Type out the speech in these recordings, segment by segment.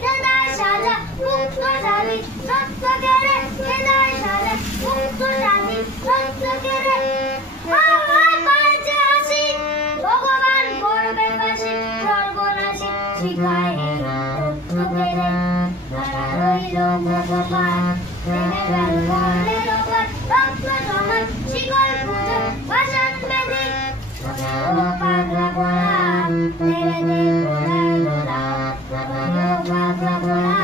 কেদার সাজা মুক্ত জাতি সত্য কেড়ে কেদার সাজা মুক্ত জাতি সত্য কেড়ে আমার পাশে আসি ভগবান করবে ফাঁসি সর্বনাশী শিখায় এই সত্য কেড়ে তারা রইল ভগবান ভেঙে গেল বর্ণের ওপর রক্ত সমান শিকল পুজো ভাষণ বেদে ও পাগলা গোলা তেরে দে গোলা গোলা ও পাগলা গোলা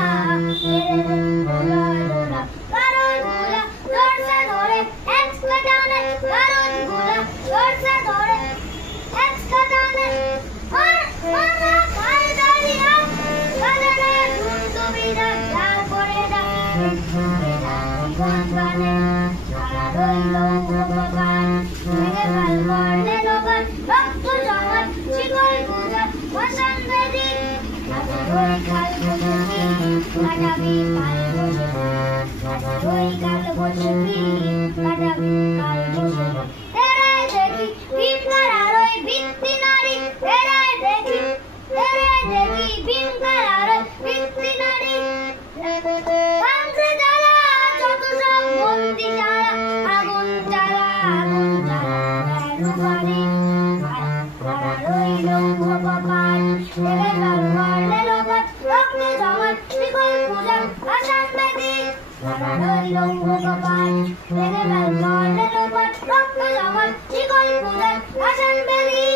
তেরে দে গোলা গোলা কারণ গোলা লড়ছে ধরে একটা টানে কারণ গোলা লড়ছে ধরে একটা টানে আর মাথা খায় দাঁড়িয়ে কাজে ধুন্দু বিদায় লাল করে ডাকে জীবন গানে সারা রইল ভগবান ভেঙে গেল বর্ণের ওপর রক্ত জমাট শিকল পূজা ভাষণ বেদি রই কাল বসবি কাটাবি কাল বসবি রই কাল বসবি কাটাবি কাল বসবি এরে দেখি ভীমকার আরোই ভিত্তি নারী এরে দেখি ভীমকার আরোই ভিত্তি নারী কান্তে জ্বালা যত সব বন্দি জ্বালা আগুন জ্বালা রূপারি তারা রইল ভগবান ভেঙে গেল বর্ণের ওপর রক্ত জমাট শিকল পূজা ভাষণ বেদি তারা রইল ভগবান ভেঙে গেল বর্ণের ওপর রক্ত জমাট শিকল পূজা ভাষণ বেদি